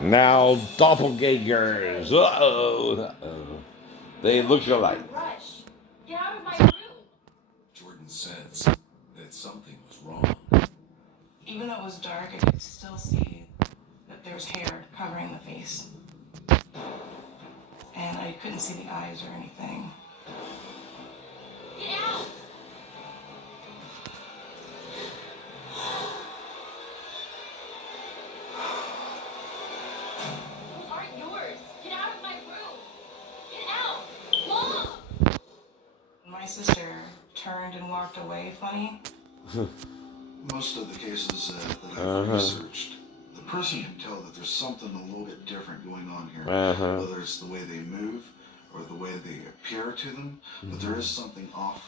Now doppelgangers. Uh-oh. Uh-oh. They look alike. Rush. Get out of my room. Jordan sensed that something was wrong. Even though it was dark, I could still see that there was hair covering the face. And I couldn't see the eyes or anything. Get out. Those aren't yours. Get out of my room. Get out. Mom. My sister turned and walked away funny. Most of the cases that I've researched, the person can tell that there's something a little bit different going on here. Whether it's the way they move or the way they appear to them, but there is something off.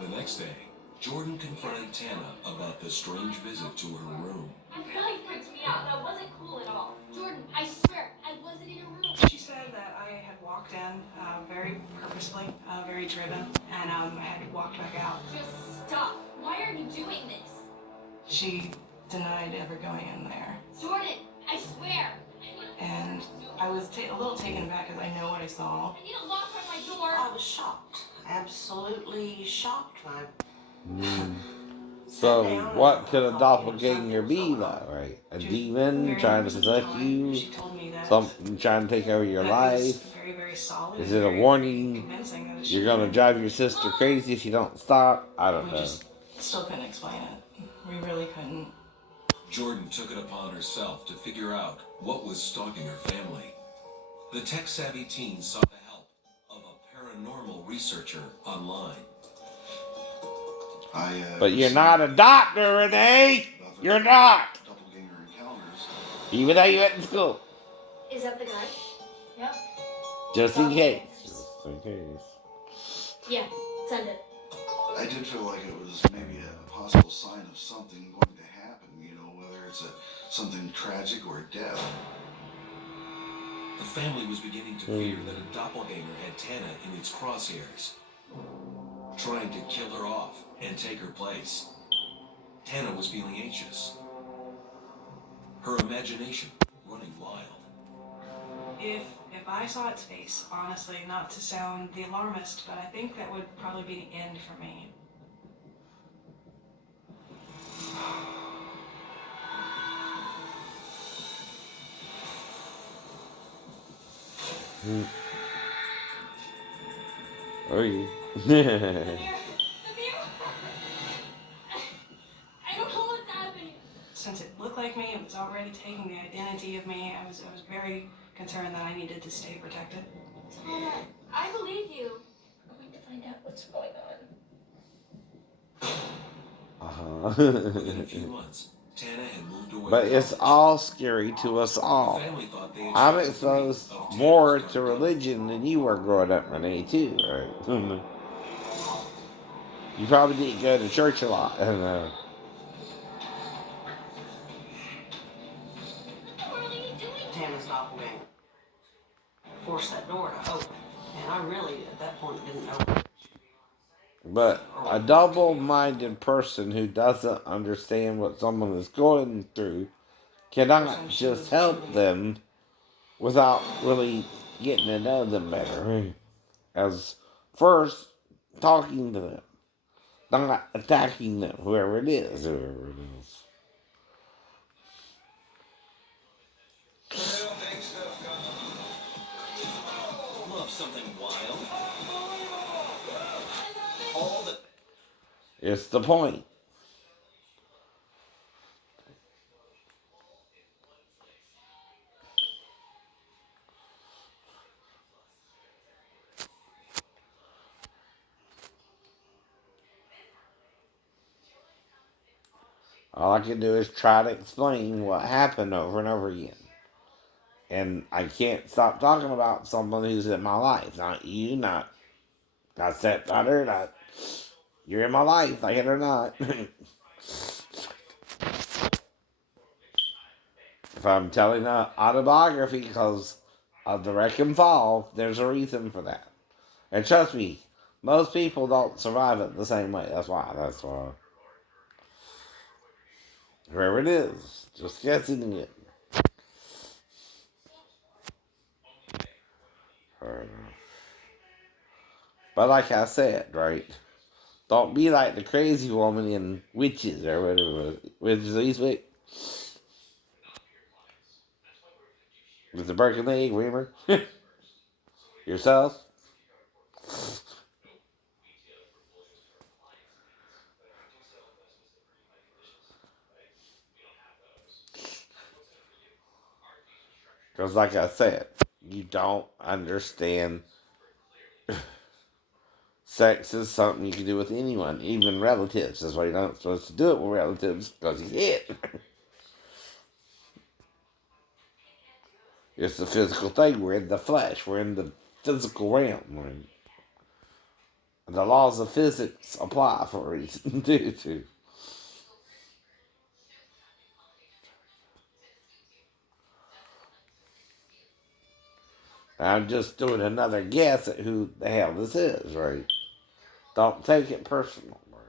The next day, Jordan confronted Tana about the strange visit to her room. It really freaked me out. That wasn't cool at all. Jordan, I swear, I wasn't in a room. She said that I had walked in very purposely, very driven, and I had walked back out. Just stop. Why are you doing this? She denied ever going in there. Jordan, I swear. And I was a little taken aback because I know what I saw. I need a lock on my door. I was shocked. Absolutely shocked. So, what could a doppelganger be like, right? A demon trying to possess you? She told me that Something trying to take over your life? very, very solid. Is it a warning? You're gonna drive your sister crazy if you don't stop? I don't We know. just still couldn't explain it. We really couldn't. Jordan took it upon herself to figure out what was stalking her family. The tech-savvy teen sought the help of a paranormal researcher online. But you're not a doctor, Renee! You're not! Doppelganger encounters. Even though you went to school. Is that the guy? Yep. Just in case. Just in case. Yeah, send it. I did feel like it was maybe a possible sign of something going to happen, you know, whether it's something tragic or a death. The family was beginning to fear that a doppelganger had Tana in its crosshairs, trying to kill her off and take her place. Tana was feeling anxious, her imagination running wild. If I saw its face, honestly, not to sound the alarmist, but I think that would probably be the end for me. Are you? The mirror. I don't know what's happening. Since it looked like me, it was already taking the identity of me. I was very concerned that I needed to stay protected. Tana, I believe you. I'm going to find out what's going on. Within a few months, Tana had moved away. But it's all scary to us The all. family thought they had I'm tried exposed three of Tana's more dark to religion than you were growing up, Renee, too, right? You probably didn't go to church a lot. What are you doing? Tana's doppelganger forced that door to open. And I really, at that point, didn't know. But a double-minded person who doesn't understand what someone is going through cannot just help them without really getting to know them better. As first, talking to them, not attacking them, whoever it is. Love something wild. All the It's the point. All I can do is try to explain what happened over and over again. And I can't stop talking about someone who's in my life. Not you, not stepdaughter, not... You're in my life, like it or not. If I'm telling an autobiography because of the wreck and fall, there's a reason for that. And trust me, most people don't survive it the same way. That's why. Whoever it is, just guessing it. But like I said, right? Don't be like the crazy woman in Witches or whatever it was. Witches of Eastwick. With the broken leg, remember? Yourself. Because like I said, you don't understand sex is something you can do with anyone, even relatives. That's why you're not supposed to do it with relatives, because you can't. It's a physical thing. We're in the flesh. We're in the physical realm. The laws of physics apply for a reason, too. I'm just doing another guess at who the hell this is, right? Don't take it personal, right?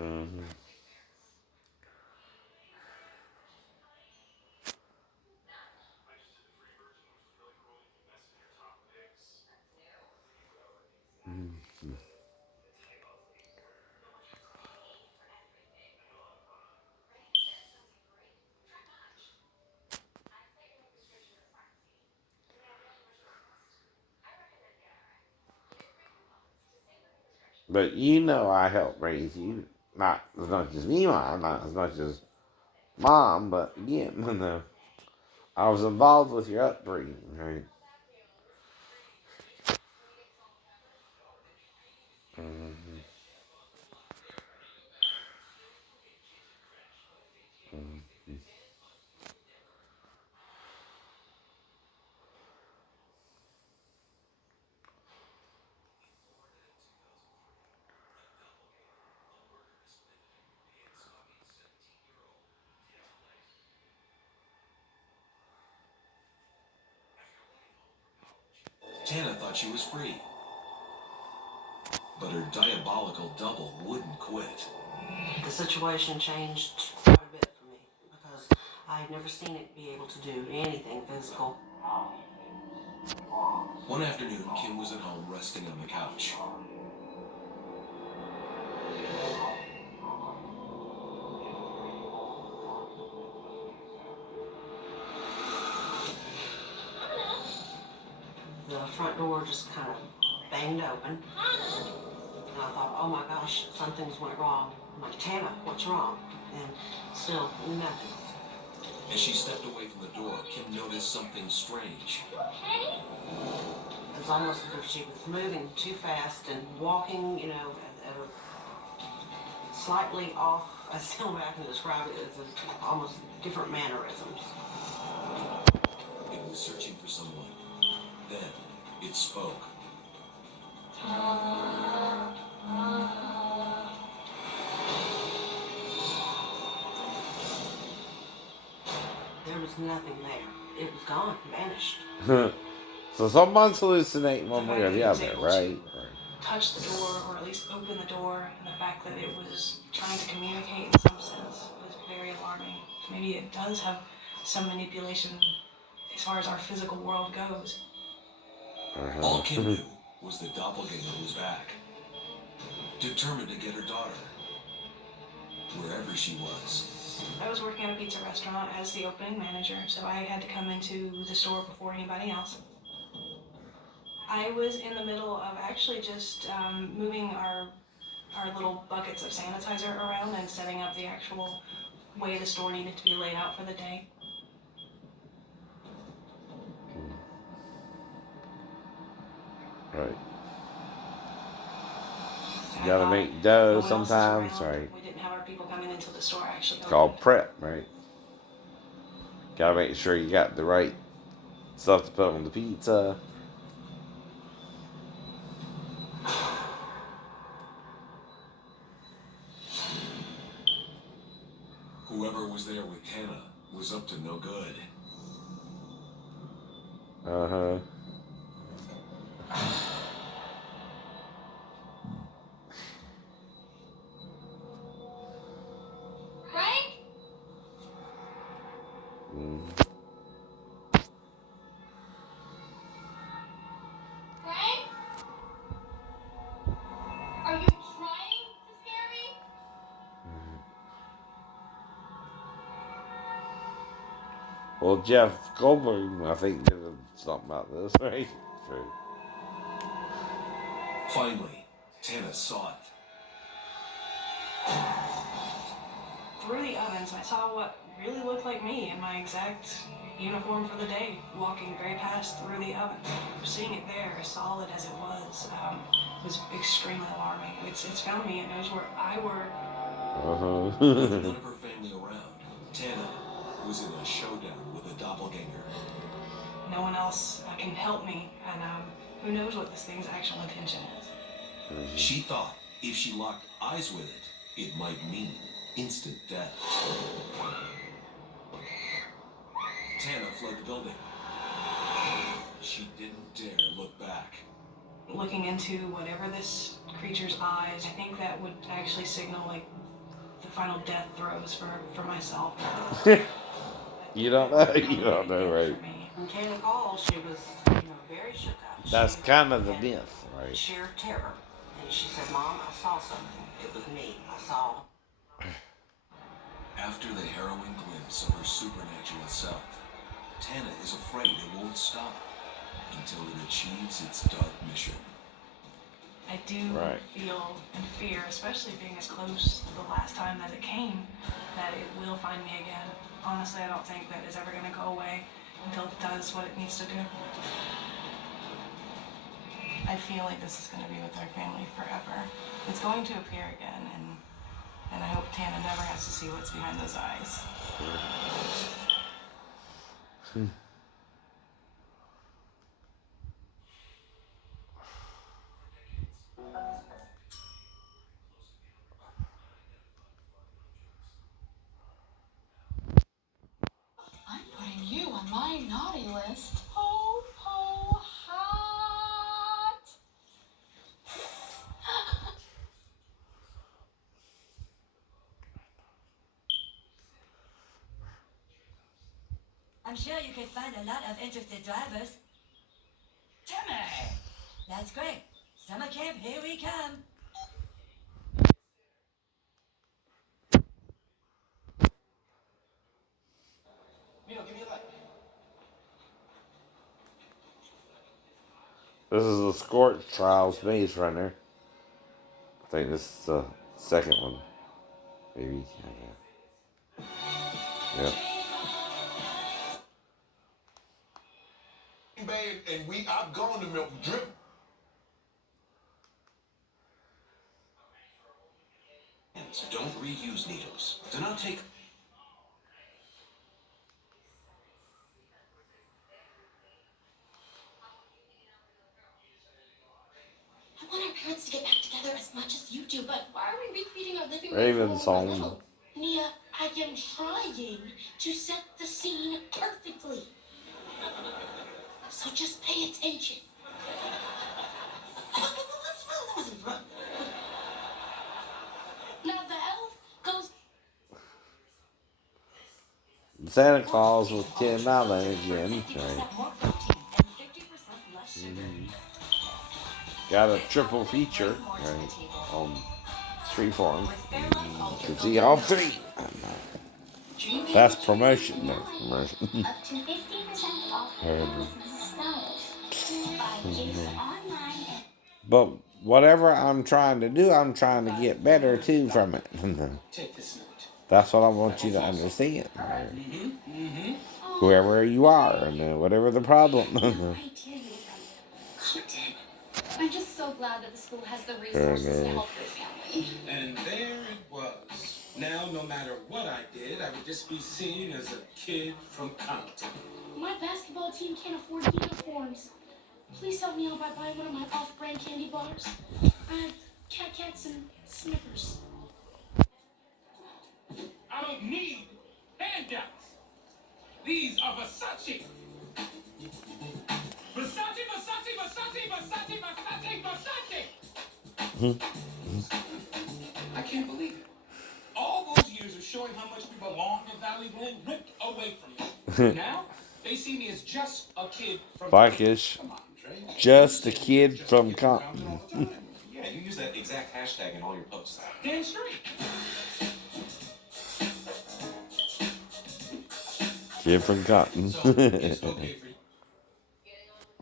Mm-hmm. But you know I helped raise you. Not as much as me, Mom. Not as much as Mom, but again, no. I was involved with your upbringing, right? Mm-hmm. Mm-hmm. Tana thought she was free, but her diabolical double wouldn't quit. The situation changed quite a bit for me because I had never seen it be able to do anything physical. One afternoon, Kim was at home resting on the couch. The front door just kind of banged open. And I thought, oh my gosh, something's went wrong. I'm like, Tana, what's wrong? And still, nothing. As she stepped away from the door, Kim noticed something strange. It's almost as if she was moving too fast and walking, at a slightly off. That's the only way I can describe it as almost different mannerisms. It was searching for someone. Then, it spoke. There was nothing there. It was gone, vanished. So someone's hallucinating The one fact way or that the he was other, able right? to touch the door, or at least open the door, and the fact that it was trying to communicate in some sense was very alarming. Maybe it does have some manipulation as far as our physical world goes. All Kim knew was the doppelganger was back, determined to get her daughter, wherever she was. I was working at a pizza restaurant as the opening manager, so I had to come into the store before anybody else. I was in the middle of actually just moving our little buckets of sanitizer around and setting up the actual way the store needed to be laid out for the day. Right. And You gotta I make thought, dough no one else is sometimes, around. right? We didn't have our people coming until the store actually It's opened. called prep, right? Gotta make sure you got the right stuff to put on the pizza. Whoever was there with Tana was up to no good. Uh-huh. Frank? Frank? Are you trying to scare me? Well, Jeff Goldblum, I think, did something about this, right? True. Finally, Tana saw it. Through the ovens, I saw what really looked like me in my exact uniform for the day, walking very fast through the oven. Seeing it there, as solid as it was extremely alarming. It's found me. It knows where I work. With none of her family around, Tana was in a showdown with a doppelganger. No one else can help me, and who knows what this thing's actual intention is. She thought if she locked eyes with it, it might mean instant death. Tana fled the building. She didn't dare look back. Looking into whatever this creature's eyes, I think that would actually signal like the final death throes for myself. You don't know. You don't know, right? When Tana called, she was, very shook up. That's She kind of the had myth, right? sheer terror. And she said, Mom, I saw something. It was me. I saw. After the harrowing glimpse of her supernatural self, Tana is afraid it won't stop until it achieves its dark mission. I do feel and fear, especially being as close the last time that it came, that it will find me again. Honestly, I don't think that it's ever going to go away until it does what it needs to do. I feel like this is going to be with our family forever. It's going to appear again, and I hope Tana never has to see what's behind those eyes. I'm putting you on my naughty list. Ho, ho, hot. I'm sure you can find a lot of interested drivers. Timmy! That's great. Summer camp, here we come. Give me a light. This is the Scorch Trials Maze Runner. I think this is the second one. Maybe. Yep. And I've gone to milk drip. Don't reuse needles. Do not take. I want our parents to get back together as much as you do, but why are we recreating our living room Raven's from when we were home. little? Nia, I am trying to set the scene perfectly. So just pay attention. Now the elf goes. Santa Claus with Tim Allen again. Right. 50% more protein and 50% less sugar. Got a triple feature right, on Freeform. You can see all three. That's promotion. No, promotion. Up to 50% off clothes and styles. Buy gifts online and But whatever I'm trying to do, I'm trying to get better too from it. Take this note. That's what I want you to understand. Whoever you are, and whatever the problem. I dare you from Compton. I'm just so glad that the school has the resources to help your family. And there it was. Now, no matter what I did, I would just be seen as a kid from Compton. My basketball team can't afford uniforms. Please help me out by buying one of my off-brand candy bars. I have Cat Kats and Snickers. I don't need handouts. These are Versace. Versace, Versace, Versace, Versace, Versace, Versace. I can't believe it. All those years of showing how much we belong in Valley Glen ripped away from me. Now, they see me as just a kid from Blackish. Come on, Trey. Just a kid Just a from kid from Compton. Compton all the time. Yeah, you use that exact hashtag in all your posts. Damn straight. Kid from Compton. So, it's okay for you.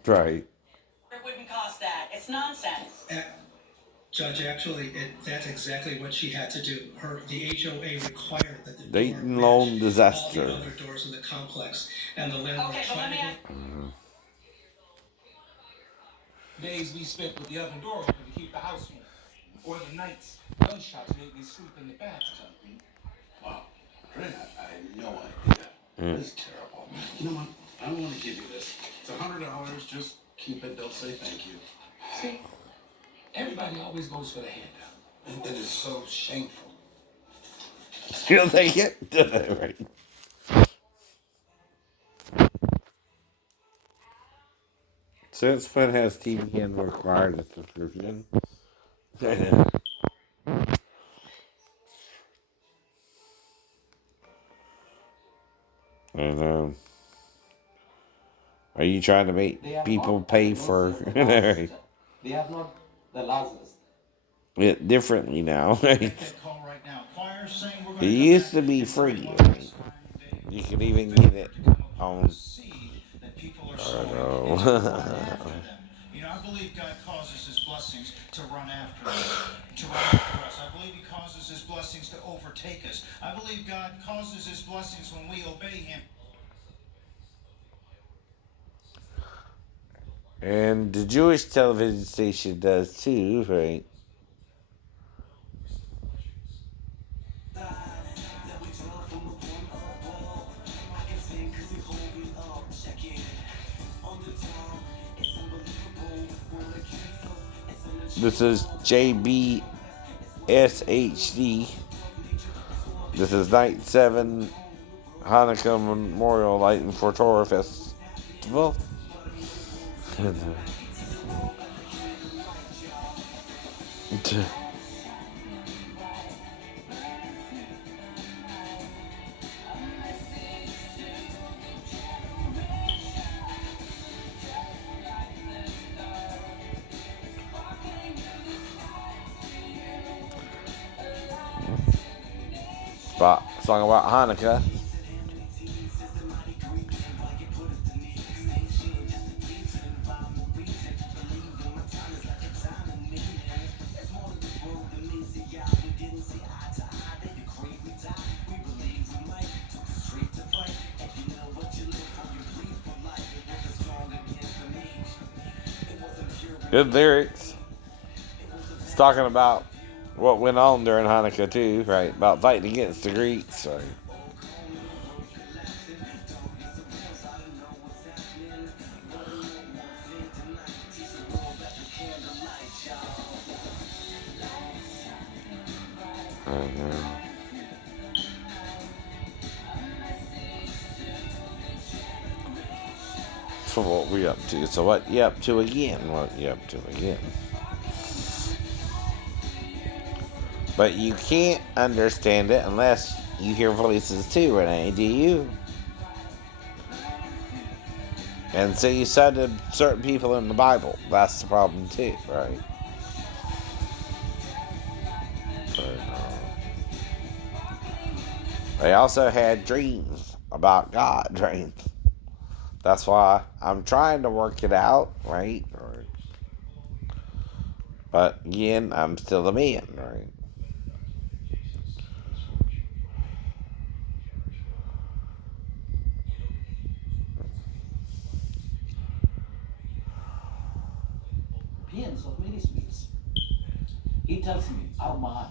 Right. It wouldn't cost that. It's nonsense. Judge, actually, that's exactly what she had to do. The HOA required that the door Dayton match Loan all the Disaster. other doors in the complex, and the landlord Okay, but let tried me to ask. Days we spent with the oven door open to keep the house warm. Or the nights gunshots made me sleep in the bathtub. Wow. Trent, I had no idea. This is terrible. You know what? I don't want to give you this. It's $100. Just keep it. Don't say thank you. See, everybody always goes for the handout. It is so shameful. You'll take it? Right. Since when has TBN required a subscription? And are you trying to make people pay for They are not the Lazarus. it differently now? that call right now. Choir's saying we're It going to used to be free. You could even get it on. see that people are I sowing know. into run after them. You know, I believe God causes his blessings to run after us, I believe he causes his blessings to overtake us. I believe God causes his blessings when we obey him. And the Jewish television station does too, right? This is JBSHD. This is Night 7 Hanukkah Memorial Lighting for Torah Festival. Song about Hanukkah. Good lyrics. It's talking about what went on during Hanukkah too, right? About fighting against the Greeks, right? So what we up to? So what you up to again? What you up to again? But you can't understand it unless you hear voices too, Renee, do you? And so you cited certain people in the Bible. That's the problem too, right? They also had dreams about God, dreams. That's why I'm trying to work it out, right? But again, I'm still a man, right? Pians of many speeds. He tells me, Arman.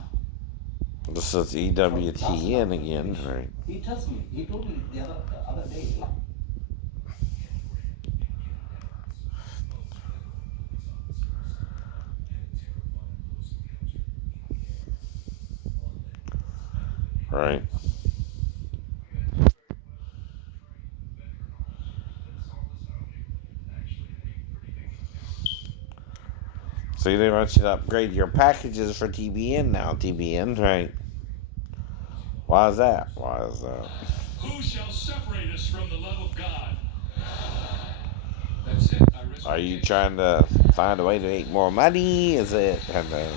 This is EWTN again, right? He tells me, he told me the other day. Right. So they want you to upgrade your packages for TBN now, TBN, right? Why is that? Why is that? Who shall separate us from the love of God? That's it. Are you trying to find a way to make more money? Is it kind of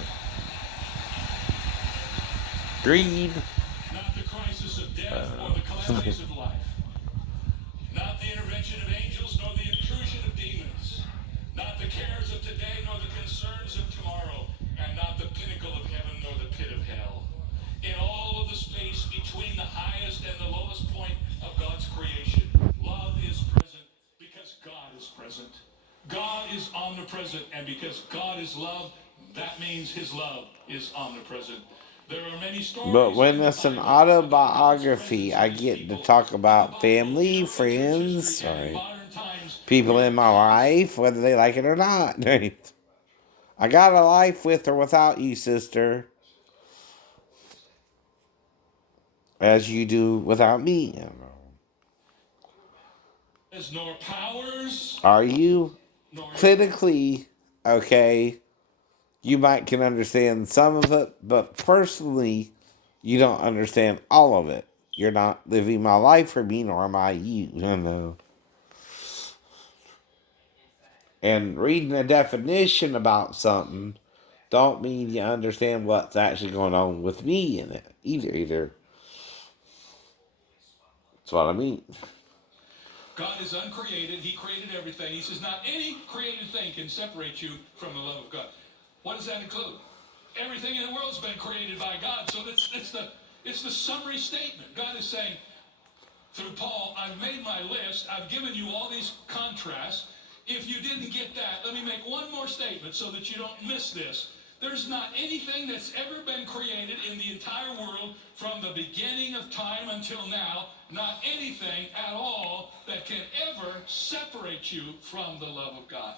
greed? Not the crisis of death or the calamities of life. Not the intervention of angels nor the intrusion of demons. Not the cares of today nor the concerns of tomorrow. And not the pinnacle of heaven nor the pit of hell. In all of the space between the highest and the lowest point of God's creation, love is present because God is present. God is omnipresent, and because God is love, that means his love is omnipresent. There are many stories. But when it's an autobiography, I get to talk about family, friends, right? People in my life, whether they like it or not. I got a life with or without you, sister. As you do without me. Nor powers. Are you clinically okay? You might can understand some of it, but personally, you don't understand all of it. You're not living my life for me, nor am I you. No. And reading a definition about something don't mean you understand what's actually going on with me in it either. That's what I mean. God is uncreated. He created everything. He says not any created thing can separate you from the love of God. What does that include? Everything in the world's been created by God. So it's the summary statement. God is saying, through Paul, I've made my list. I've given you all these contrasts. If you didn't get that, let me make one more statement so that you don't miss this. There's not anything that's ever been created in the entire world from the beginning of time until now, not anything at all that can ever separate you from the love of God.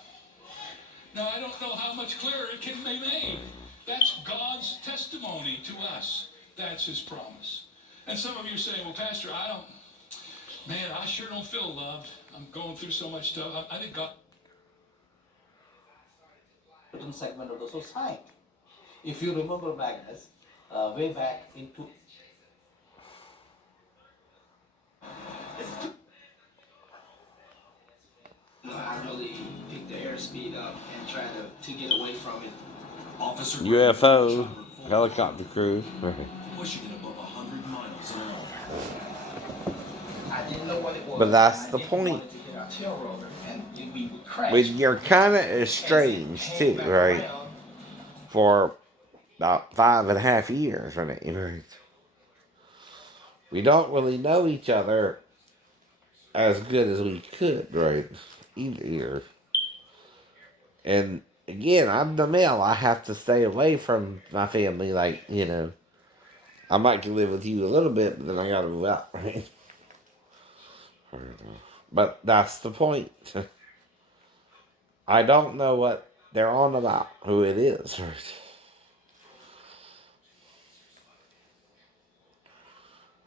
Now, I don't know how much clearer it can be made. That's God's testimony to us. That's his promise. And some of you are saying, well, Pastor, I sure don't feel loved. I'm going through so much stuff. I think God... certain segment of the society. If you remember Magnus, way back into I really picked the airspeed up and tried to get away from it. Officer UFO, helicopter crew. pushing it above 100 miles an hour. I didn't know what it was. But that's the point. When you're kind of estranged too, right? For about 5.5 years, right? We don't really know each other as good as we could, right? Either. And again, I'm the male. I have to stay away from my family. Like, I might can live with you a little bit, but then I gotta move out, right? But that's the point. I don't know what they're on about, who it is.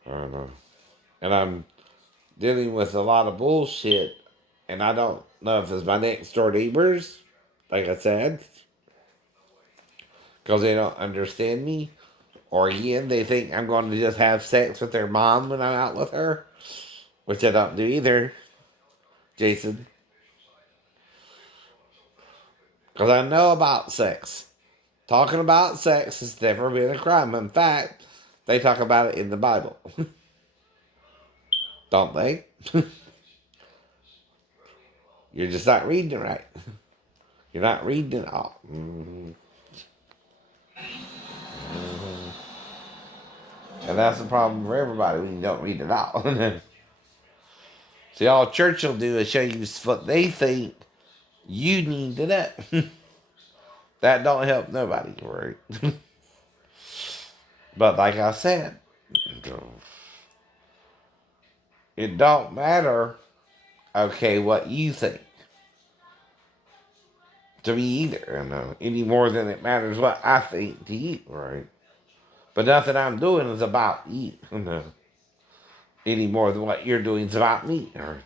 I don't know. And I'm dealing with a lot of bullshit, and I don't know if it's my next door neighbors, like I said, because they don't understand me, or again, they think I'm going to just have sex with their mom when I'm out with her, which I don't do either, Jason. Because I know about sex. Talking about sex has never been a crime. In fact, they talk about it in the Bible. Don't they? You're just not reading it right. You're not reading it all. Mm-hmm. Mm-hmm. And that's the problem for everybody when you don't read it all. See, all church will do is show you what they think you need to know. That don't help nobody, right? But like I said, it don't matter, okay, what you think. To me either, any more than it matters what I think to you, right? But nothing I'm doing is about you, any more than what you're doing is about me, right?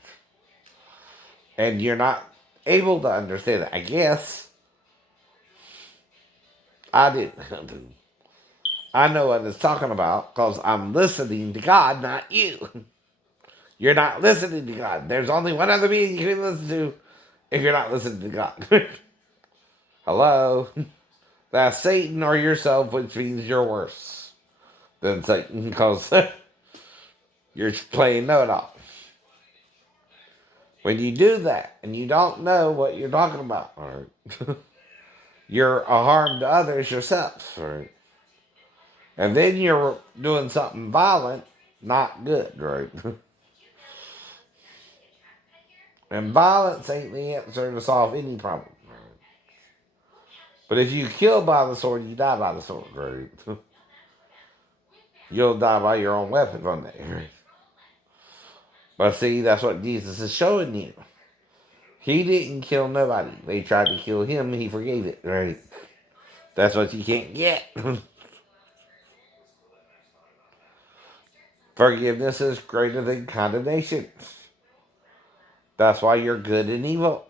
And you're not able to understand it, I guess. I didn't. I know what it's talking about because I'm listening to God, not you. You're not listening to God. There's only one other being you can listen to if you're not listening to God. Hello? That's Satan or yourself, which means you're worse than Satan because you're playing know-it-all. When you do that and you don't know what you're talking about, right? You're a harm to others yourself, right? And then you're doing something violent, not good, right? And violence ain't the answer to solve any problem, right? But if you kill by the sword, you die by the sword, right? You'll die by your own weapon one day, right? But see, that's what Jesus is showing you. He didn't kill nobody. They tried to kill him, he forgave it, right? That's what you can't get. Forgiveness is greater than condemnation. That's why you're good and evil.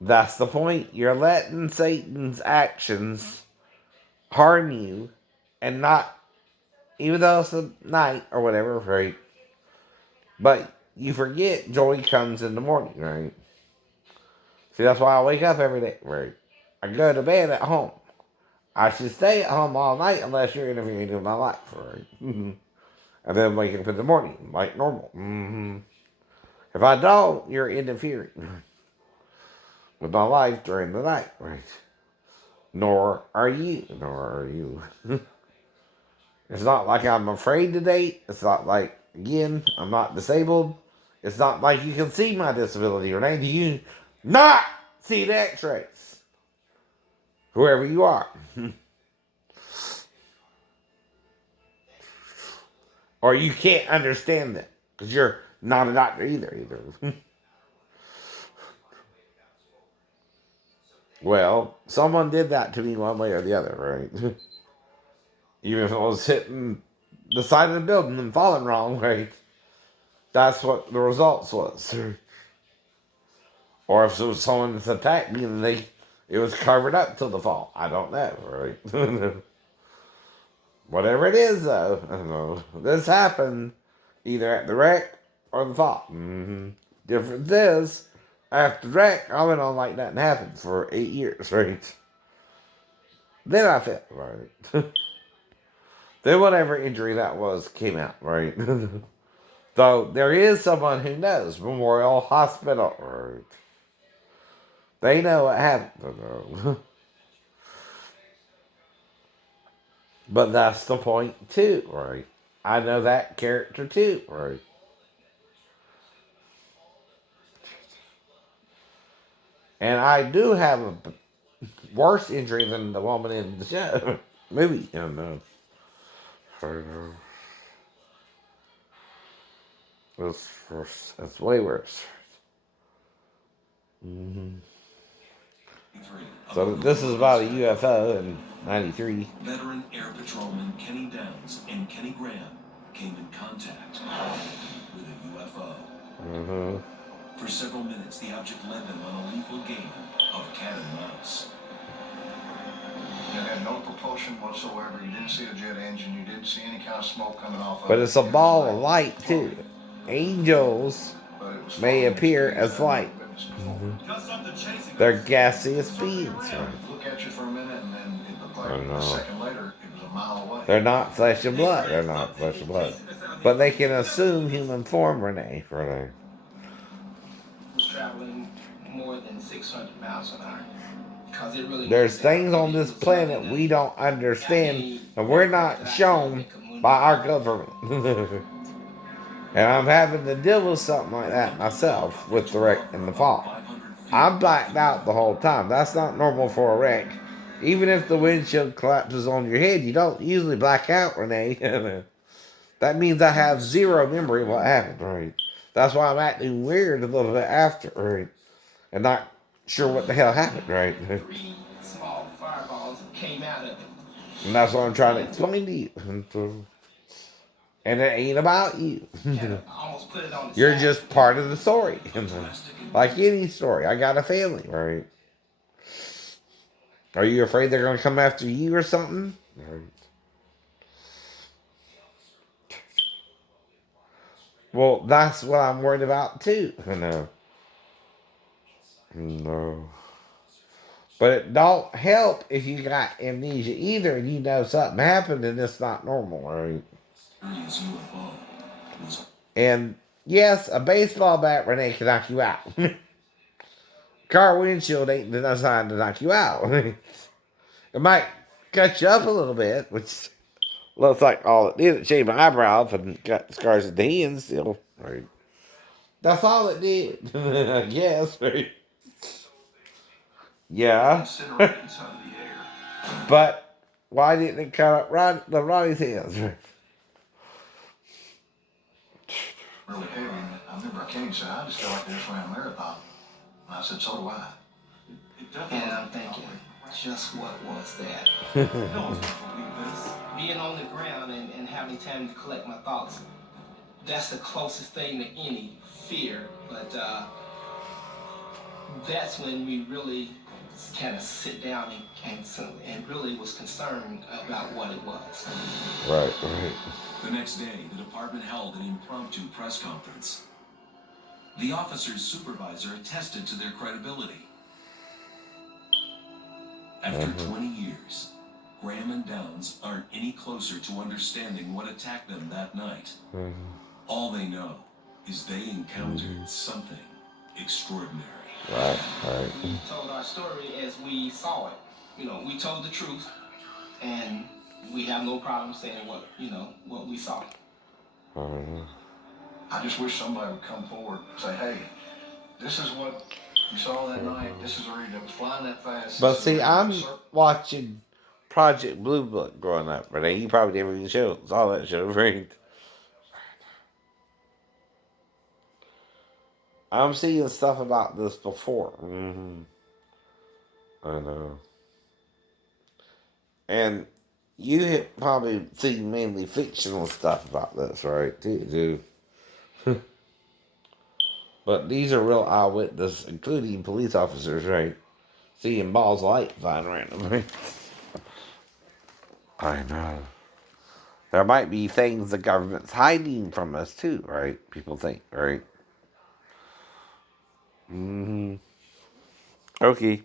That's the point. You're letting Satan's actions harm you and not, even though it's a night or whatever, right? But you forget joy comes in the morning, right? See, that's why I wake up every day, right? I go to bed at home. I should stay at home all night unless you're interfering with my life, right? And then wake up in the morning like normal. If I don't, you're interfering with my life during the night, right? Nor are you. It's not like I'm afraid to date. It's not like, again, I'm not disabled. It's not like you can see my disability, Renee. Do you not see the x-rays? Whoever you are. Or you can't understand them. Because you're not a doctor either. Well, someone did that to me one way or the other, right? Even if I was hitting the side of the building and falling wrong, right? That's what the results was. Or if it was someone that's attacked me and it was covered up till the fall. I don't know, right? Whatever it is, though, I don't know. This happened either at the wreck or the fall. Difference is, after the wreck, I went on like nothing happened for 8 years, right? Then I felt right. Then whatever injury that was came out, right? Though there is someone who knows, Memorial Hospital, right? They know what happened. But that's the point too, right? I know that character too, right? And I do have a worse injury than the woman in the show. Movie, I don't know. It's way worse. So this is about a UFO in '93. Veteran Air Patrolman Kenny Downs and Kenny Graham came in contact with a UFO. For several minutes, the object led them on a lethal game of cat and mouse. You had no propulsion whatsoever. You didn't see a jet engine. You didn't see any kind of smoke coming off of it. But it's a ball of light too. Angels may appear as light. They're gaseous beings. Right? Look at you for a minute, and then it looked like a second later it was a mile away. They're not flesh and blood. They're not flesh and blood. But they can assume human form, Renee. Was traveling more than 600 miles an hour. There's things on this planet we don't understand, and we're not shown by our government. And I'm having to deal with something like that myself with the wreck and the fall. I'm blacked out the whole time. That's not normal for a wreck. Even if the windshield collapses on your head, you don't usually black out, Renee. That means I have zero memory of what happened, right? That's why I'm acting weird a little bit after, right? And not sure what the hell happened, right? 3 small fireballs came out of it. And that's what I'm trying to explain to you. And it ain't about you. You're just part of the story. Like any story. I got a family, right? Are you afraid they're gonna come after you or something? Well, that's what I'm worried about too. No. But it don't help if you got amnesia either and you know something happened and it's not normal, right? And yes, a baseball bat, Renee, can knock you out. Car windshield ain't designed to knock you out. It might cut you up a little bit, which looks like all it did. It shaved my eyebrows and got scars at the end still. Right. That's all it did. I guess, right? Yeah. But why didn't it cut up Ronnie's hands? Really heavy. I remember Kenny said, I just feel like they just ran a marathon. And I said, so do I. And I'm thinking, just what was that? Being on the ground and having time to collect my thoughts, that's the closest thing to any fear. But that's when we really kind of sit down and really was concerned about what it was. Right. The next day, the department held an impromptu press conference. The officer's supervisor attested to their credibility. After 20 years, Graham and Downs aren't any closer to understanding what attacked them that night. All they know is they encountered something extraordinary. Right. We told our story as we saw it. We told the truth, and we have no problem saying what we saw. I just wish somebody would come forward and say, hey, this is what you saw that night. This is a reader that was flying that fast. But see, I'm watching Project Blue Book growing up, Renee. You probably never even saw that show, right? I'm seeing stuff about this before. I know. And you have probably seen mainly fictional stuff about this, right? Too. But these are real eyewitnesses, including police officers, right? Seeing balls of light flying randomly. I know. There might be things the government's hiding from us too, right? People think, right? Okay.